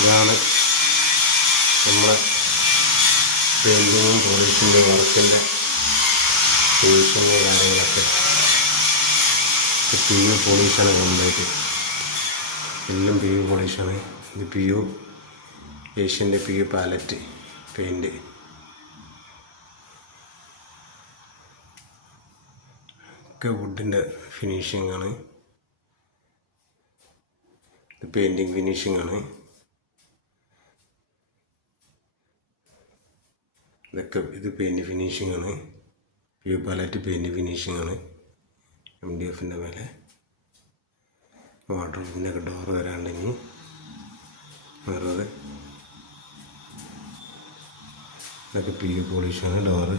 ഇതാണ് നമ്മളെ പെയിൻറ്റിങ്ങും പോളിഷിൻ്റെ വർക്കിൻ്റെ ഫിനിഷിങ് കാര്യങ്ങളൊക്കെ. പി യു പോളിഷാണ് കംപ്ലീറ്റ്, എല്ലാം പി യു പോളിഷാണ്. ഇത് പി യു ഏഷ്യൻ്റെ പി യു പാലറ്റ് പെയിൻറ്റ്. ഒക്കെ വുഡിൻ്റെ ഫിനിഷിംഗ് ആണ്. ഇത് പെയിൻറ്റിങ് ഫിനിഷിംഗ് ആണ്. ഇതൊക്കെ ഇത് പെയിൻറ്റ് ഫിനിഷിംഗ് ആണ്. P U palette paint finishing ആണ്. MDFൻ്റെ മേലെ വാട്ടർ പ്രൂഫിൻ്റെ ഒക്കെ ഡോറ് വരാണ്ടെങ്കിൽ വേറെ ഇതൊക്കെ പി യു പോളിഷാണ് ഡോറ്.